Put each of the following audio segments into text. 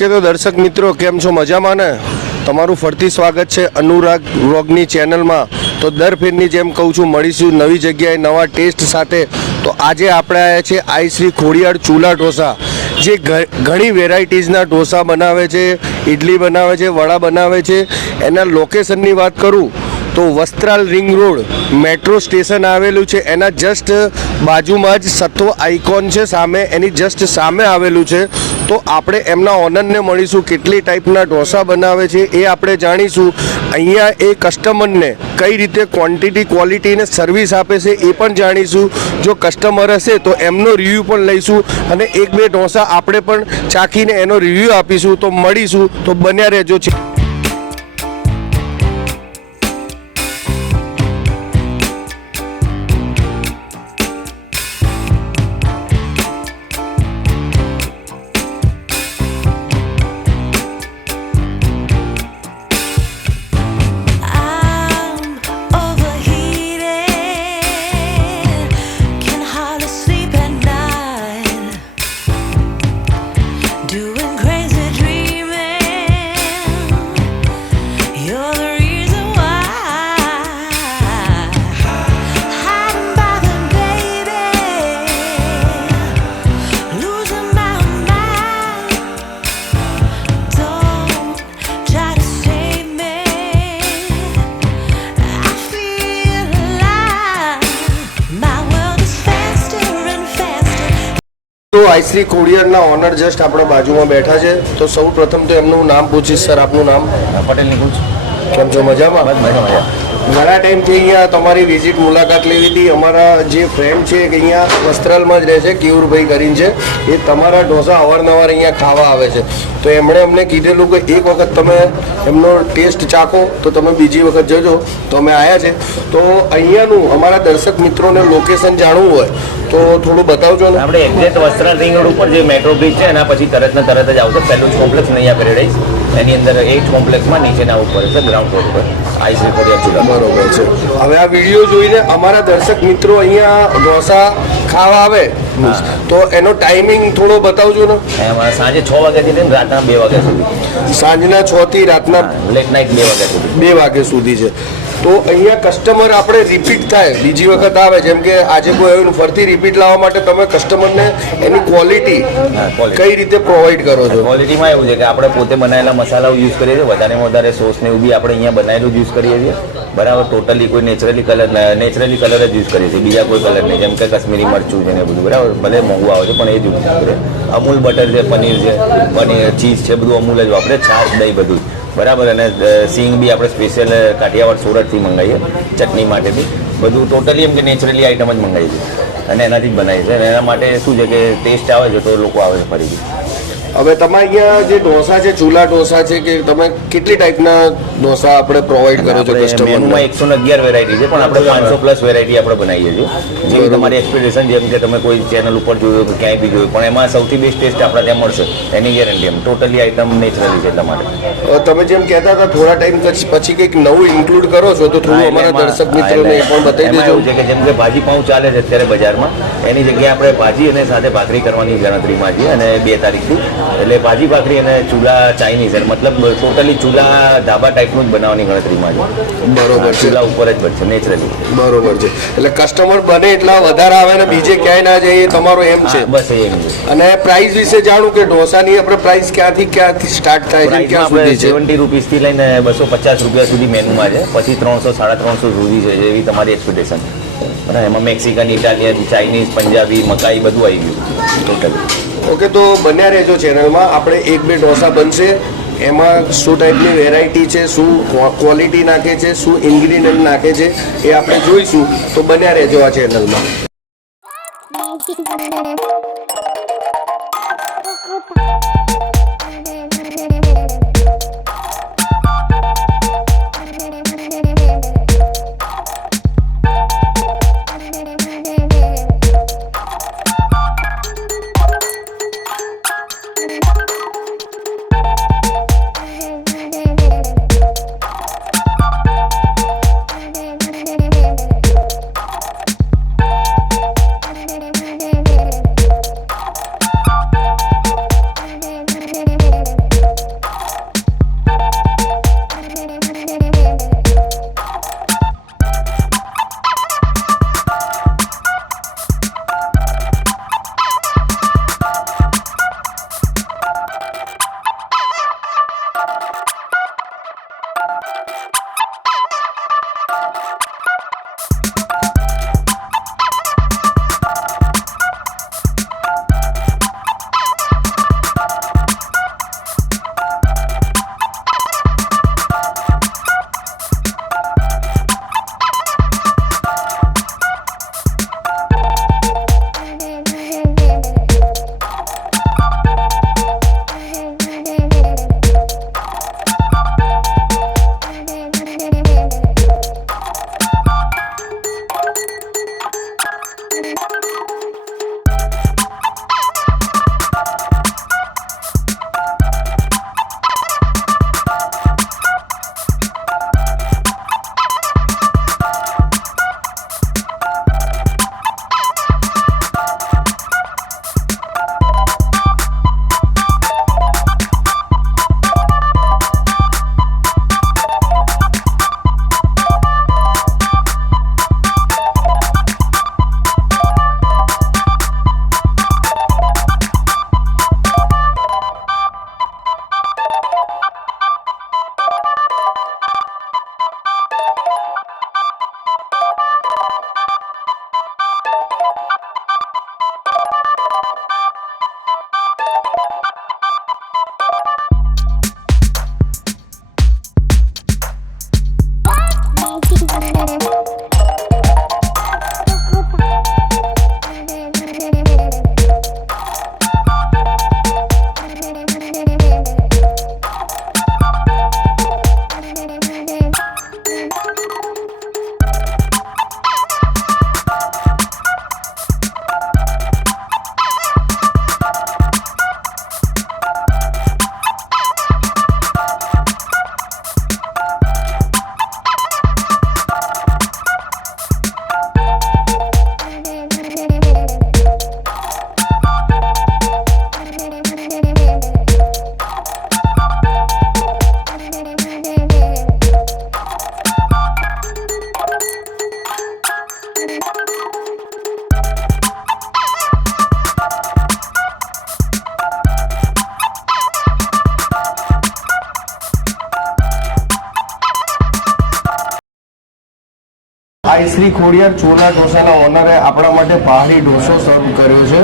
Okay તો દર્શક મિત્રો કેમ છો, મજામાં ને? તમારું ફરીથી સ્વાગત છે અનુરાગ વ્લોગની ચેનલમાં। તો દર ફેરની જેમ કહું છું, મળીશું નવી જગ્યાએ નવા ટેસ્ટ સાથે। તો આજે આપણે આવ્યા છે આઈ શ્રી ખોડિયાર ચૂલા ઢોસા, જે ઘણી વેરાયટીઝના ઢોસા બનાવે છે, ઇડલી બનાવે છે, વડા બનાવે છે। એના લોકેશનની વાત કરું તો Vastral ring road metro station આવેલું છે, એના જસ્ટ બાજુમાં જ સત્વ આઇકોન છે, સામે એની જસ્ટ સામે આવેલું છે। તો આપણે એમના ઓનરને મળીશું, કેટલી ટાઈપના ઢોસા બનાવે છે એ આપણે જાણીશું। અહીંયા એ કસ્ટમરને કઈ રીતે ક્વોન્ટિટી, ક્વોલિટી અને સર્વિસ આપે છે એ પણ જાણીશું। જો કસ્ટમર હશે તો એમનો રિવ્યૂ પણ લઈશું અને એક બે ઢોસા આપણે પણ ચાખીને એનો રિવ્યૂ આપીશું। તો મળીશું, તો બન્યા રહેજો છે। તો આઈ શ્રી ખોડિયારના ઓનર જસ્ટ આપણા બાજુમાં બેઠા છે। તો સૌ પ્રથમ તો એમનું નામ પૂછીશ। સર, આપનું નામ? પટેલ નિકુંજ। કેમ છો, મજામાં? ઘણા ટાઈમથી અહીંયા તમારી વિઝિટ, મુલાકાત લેવી હતી। અમારા જે ફ્રેન્ડ છે કે અહીંયા વસ્ત્રાલમાં જ રહે છે, કેયુરભાઈ કરીને છે, એ તમારા ઢોસા અવારનવાર અહીંયા ખાવા આવે છે। તો એમણે અમને કીધેલું કે એક વખત તમે એમનો ટેસ્ટ ચાખો તો તમે બીજી વખત જજો। તો અમે આવ્યા છે। તો અહીંયાનું અમારા દર્શક મિત્રોને લોકેશન જાણવું હોય તો થોડું બતાવજો ને। આપણે એક્ઝેક્ટ વસ્ત્રાલ રિંગ રોડ ઉપર જે મેટ્રો બ્રિજ છે એના પછી તરત જ આવશે પહેલું જ કોમ્પ્લેક્સ નૈયા પેરેડાઇઝ, એની અંદર એ જ કોમ્પ્લેક્સમાં નીચેના ઉપર છે, ગ્રાઉન્ડ ફ્લોર ઉપર આઈ શ્રી ખોડિયાર ચૂલા। બરોબર છે। હવે આ વિડીયો જોઈને અમારા દર્શક મિત્રો અહીંયા ઢોસા ખાવા આવે તો એનો ટાઈમિંગ થોડો બતાવજો ને। એમાં સાંજે 6 વાગ્યાથી લઈને રાતના 2 વાગ્યા સુધી, સાંજના 6 થી રાતના લેટ નાઇટ 2 વાગ્યા સુધી, 2 વાગ્યા સુધી છે। તો અહીંયા કસ્ટમર આપણે રિપીટ થાય, બીજી વખત આવે, જેમ કે આજે કોઈ આવ્યું ફરતી રિપીટ લાવવા માટે તમે કસ્ટમરને એની ક્વોલિટી કઈ રીતે પ્રોવાઈડ કરો છો? ક્વોલિટીમાં એવું છે કે આપણે પોતે બનાવેલા મસાલાઓ યુઝ કરીએ છીએ, વધારેમાં વધારે સોસ ને એવું બી આપણે અહીંયા બનાવેલું યુઝ કરીએ છીએ, બરાબર। ટોટલી કોઈ નેચરલી કલર જ યુઝ કરીએ છીએ, બીજા કોઈ કલર નહીં, જેમ કે કશ્મીરી મરચું છે ને બધું, બરાબર। ભલે મોંઘું આવે છે પણ એ જ યુઝ કરીએ। અમૂલ બટર છે, પનીર ચીઝ છે, બધું અમૂલ જ વાપરે, છાશ દહીં બધું, બરાબર। અને સિંગ બી આપણે સ્પેશિયલ કાઠિયાવાડ સુરતથી મંગાવીએ, ચટણી માટે બી બધું ટોટલી એમ કે નેચરલી આઈટમ જ મંગાવી છે અને એનાથી જ બનાવી છે। અને એના માટે શું છે કે ટેસ્ટ આવે છે તો લોકો આવે છે ફરીથી। હવે તમારે અહીંયા જે ઢોસા છે, ચૂલા ઢોસા છે, કે તમે કેટલી ટાઈપના ઢોસા આપણે પ્રોવાઈડ કરો છો કસ્ટમરમાં? 111 વેરાયટી છે, પણ આપણે 500 પ્લસ વેરાયટી આપણે બનાવીએ છીએ, જેવી તમારી એક્સપેક્ટેશન, જેમ કે તમે કોઈ ચેનલ ઉપર જોયું કે ક્યાંય બી જોયું, પણ એમાં સૌથી બેસ્ટ ટેસ્ટ આપણે ત્યાં મળશે, એની ગેરંટી એમ। ટોટલી આઈટમ નેચરલી છે એટલા માટે। તમે જેમ કહેતા હતા થોડા ટાઈમ પછી કંઈક નવું ઇન્ક્લુડ કરો છો, તો થોડું અમારા દર્શક મિત્રોને એ પણ બતાવી દેજો। એવું છે કે જેમ કે ભાજી પાઉં ચાલે છે અત્યારે બજારમાં, એની જગ્યાએ આપણે ભાજી અને સાથે ભાખરી કરવાની ગણતરીમાં છીએ, અને 2 તારીખથી એટલે ભાજી ભાખરી અને ચૂલા ચાઇનીઝ, મતલબ ટોટલી ચૂલા ધાબા ટાઈપનું જ બનાવવાની ગણતરીમાં છે, બરોબર। ચૂલા ઉપર જ બનશે નેચરલી, બરોબર છે। એટલે કસ્ટમર બને એટલા વધારે આવે ને બીજે ક્યાંય ના જાય, તમારો એમ છે? બસ એમ છે। અને પ્રાઇસ વિશે જાણું કે ઢોસાની આપણે પ્રાઇસ ક્યાંથી સ્ટાર્ટ થાય છે, ક્યાં સુધી છે? 70 રૂપીસથી લઈને 250 રૂપિયા સુધી મેનુમાં છે, પછી 300, 350 સુધી છે, જેવી તમારી એક્સપેક્ટેશન, બરાબર। એમાં મેક્સિકન, ઇટાલિયન, ચાઇનીઝ, પંજાબી, મકાઈ બધું આવી ગયું ટોટલી। ઓકે, તો બન્યા રહેજો ચેનલમાં। આપણે 1-2 ઢોસા બનશે, એમાં શું ટાઈપની વેરાયટી છે, શું ક્વોલિટી નાખે છે, શું ઇન્ગ્રીડિયન્ટ નાખે છે એ આપણે જોઈશું। તો બન્યા રહેજો આ ચેનલમાં। ખોડિયાર છોલા ઢોસાના ઓનરે આપણા માટે પહાડી ઢોસો સર્વ કર્યો છે.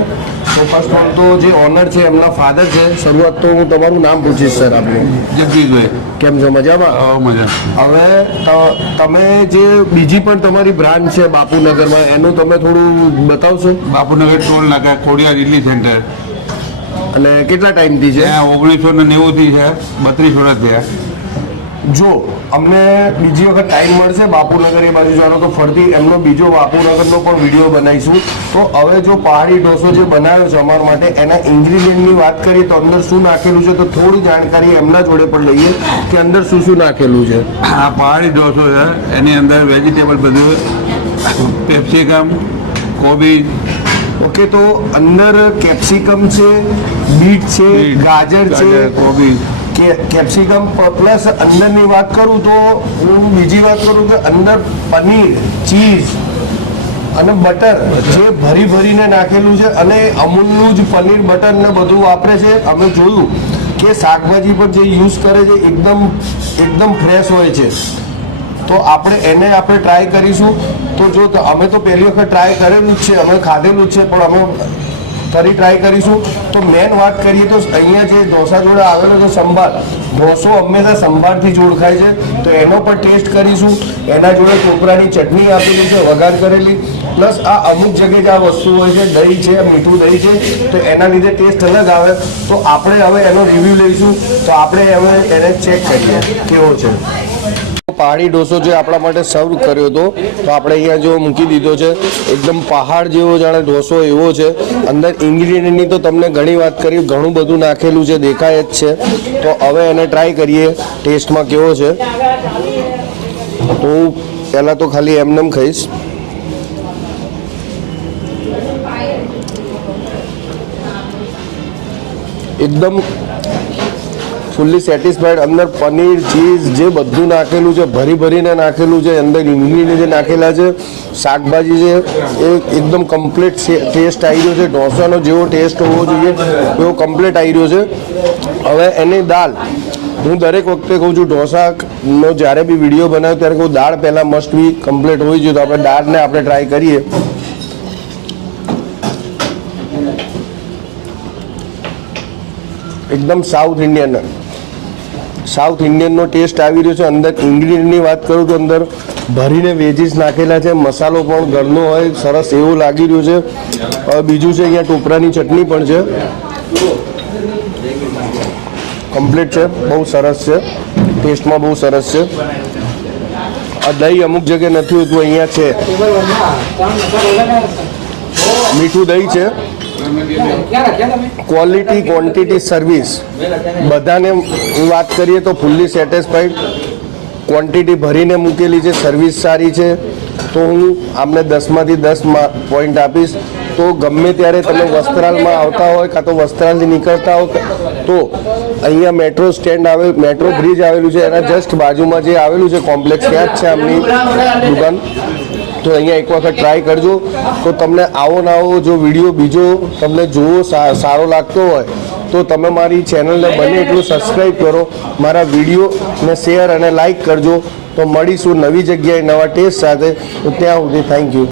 તો ફર્સ્ટ ઓફ તો જે ઓનર છે એમના ફાધર છે. શરૂઆત તો હું તમારું નામ પૂછીશ સર આપનું. જગદીશભાઈ. કેમ છો? મજામાં? મજા. હવે તમે જે બીજી પણ તમારી બ્રાન્ચ છે બાપુનગરમાં, એનું તમે થોડું બતાવશો? બાપુનગર ટોલ નાકા ખોડિયાર ઇડલી સેન્ટર. અને કેટલા ટાઈમથી છે? ત્યાં 1990 છે, 32 વર્ષ થયા. જો અમને બીજી વખત ટાઈમ મળશે બાપુનગર એ બાજુ જવાનો તો ફરતી એમનો બીજો બાપુનગરનો પણ વિડીયો બનાવીશું. તો હવે જો પહાડી ઢોસો જે બનાવ્યો છે અમારા માટે, એના ઇન્ગ્રીડિયન્ટની વાત કરીએ તો અંદર શું નાખેલું છે તો થોડી જાણકારી એમના જોડે પણ લઈએ કે અંદર શું શું નાખેલું છે. આ પહાડી ઢોસો છે, એની અંદર વેજીટેબલ બધું, પેપ્સિકમ, કોબીજ. ઓકે, તો અંદર કેપ્સિકમ છે, બીટ છે, ગાજર છે, કોબીજ, કેપ્સિકમ પ્લસ અંદરની વાત કરું તો હું બીજી વાત કરું કે અંદર પનીર, ચીઝ અને બટર જે ભરી ભરીને નાખેલું છે. અને અમૂલનું જ પનીર બટર ને બધું વાપરે છે. અમે જોયું કે શાકભાજી પણ જે યુઝ કરે છે એકદમ ફ્રેશ હોય છે. તો આપણે ટ્રાય કરીશું. તો જો અમે તો પહેલી વખત ટ્રાય કરેલું જ છે, અમે ખાધેલું જ છે, પણ અમે ફરી ટ્રાય કરીશું. તો મેન વાત કરીએ તો અહીંયા જે ઢોસા જોડે આવેલો છે સંભાર ઢોસો, હંમેશા સંભારથી જ ઓળખાય છે. તો એનો પણ ટેસ્ટ કરીશું. એના જોડે કોપરાની ચટણી આપેલી છે વઘાર કરેલી, પ્લસ આ અમુક જગ્યાએ આ વસ્તુ હોય છે, દહીં છે, મીઠું દહીં છે, તો એના લીધે ટેસ્ટ અલગ આવે. તો આપણે હવે એનો રિવ્યૂ લઈશું. તો આપણે હવે એને ચેક કરીએ કેવો છે. પહાડી ઢોસો જે આપણા માટે સર્વ કર્યો હતો તો આપણે અહીંયા જો મૂકી દીધો છે, એકદમ પહાડ જેવો જાણે ઢોસો એવો છે. અંદર ઇન્ગ્રીડિયન્ટની તો તમને ઘણી વાત કરી, ઘણું બધું નાખેલું છે, દેખાય જ છે. તો હવે એને ટ્રાય કરીએ ટેસ્ટમાં કેવો છે. તો હું પહેલાં તો ખાલી એમનેમ ખાઈશ. એકદમ ફૂલ્લી સેટિસ્ફાઈડ. અંદર પનીર, ચીઝ જે બધું નાખેલું છે, ભરી ભરીને નાખેલું છે. અંદર ઇન્ગ્રીડિયન્ટ જે નાખેલા છે, શાકભાજી છે, એ એકદમ કમ્પ્લીટ ટેસ્ટ આવી રહ્યો છે. ઢોસાનો જેવો ટેસ્ટ હોવો જોઈએ એવો કમ્પ્લીટ આવી રહ્યો છે. હવે એની દાળ, હું દરેક વખતે કહું છું ઢોસાનો જ્યારે બી વિડીયો બનાવ્યો ત્યારે કહું દાળ પહેલાં મસ્ટ બી કમ્પ્લીટ હોવી જોઈએ. તો આપણે દાળને આપણે ટ્રાય કરીએ. એકદમ સાઉથ ઇન્ડિયનનો ટેસ્ટ આવી રહ્યો છે. અંદર ઇન્ગ્રીડિયન્ટની વાત કરું તો અંદર ભરીને વેજીસ નાખેલા છે, મસાલો પણ ઘરનો હોય, સરસ એવું લાગી રહ્યું છે. બીજું છે અહીંયા ટોપરાની ચટણી પણ છે, કમ્પ્લીટ છે, બહુ સરસ છે, ટેસ્ટમાં બહુ સરસ છે. આ દહીં અમુક જગ્યાએ નથી હોતું, અહીંયા છે. મીઠું દહીં છે. ક્વોલિટી, ક્વોન્ટિટી, સર્વિસ બધાને વાત કરીએ તો ફૂલ્લી સેટિસ્ફાઈડ. ક્વોન્ટિટી ભરીને મૂકેલી છે, સર્વિસ સારી છે. તો હું આમને 10માંથી 10 પોઈન્ટ આપીશ. તો ગમે ત્યારે તમે વસ્ત્રાલમાં આવતા હોય કાં તો વસ્ત્રાલથી નીકળતા હો તો અહીંયા મેટ્રો સ્ટેન્ડ મેટ્રો બ્રિજ આવેલું છે, એના જસ્ટ બાજુમાં જે આવેલું છે કોમ્પ્લેક્સ, ત્યાં જ છે આમની દુકાન. તો અહીંયા એક વખત ટ્રાય કરજો. તો તમને આવો જો વિડીયો બીજો તમને જોવો સારો લાગતો હોય તો તમે મારી ચેનલને બને એટલું સબસ્ક્રાઈબ કરો, મારા વિડીયોને શેર અને લાઈક કરજો. તો મળીશું નવી જગ્યાએ નવા ટેસ્ટ સાથે. તો ત્યાં સુધી થેન્ક યુ.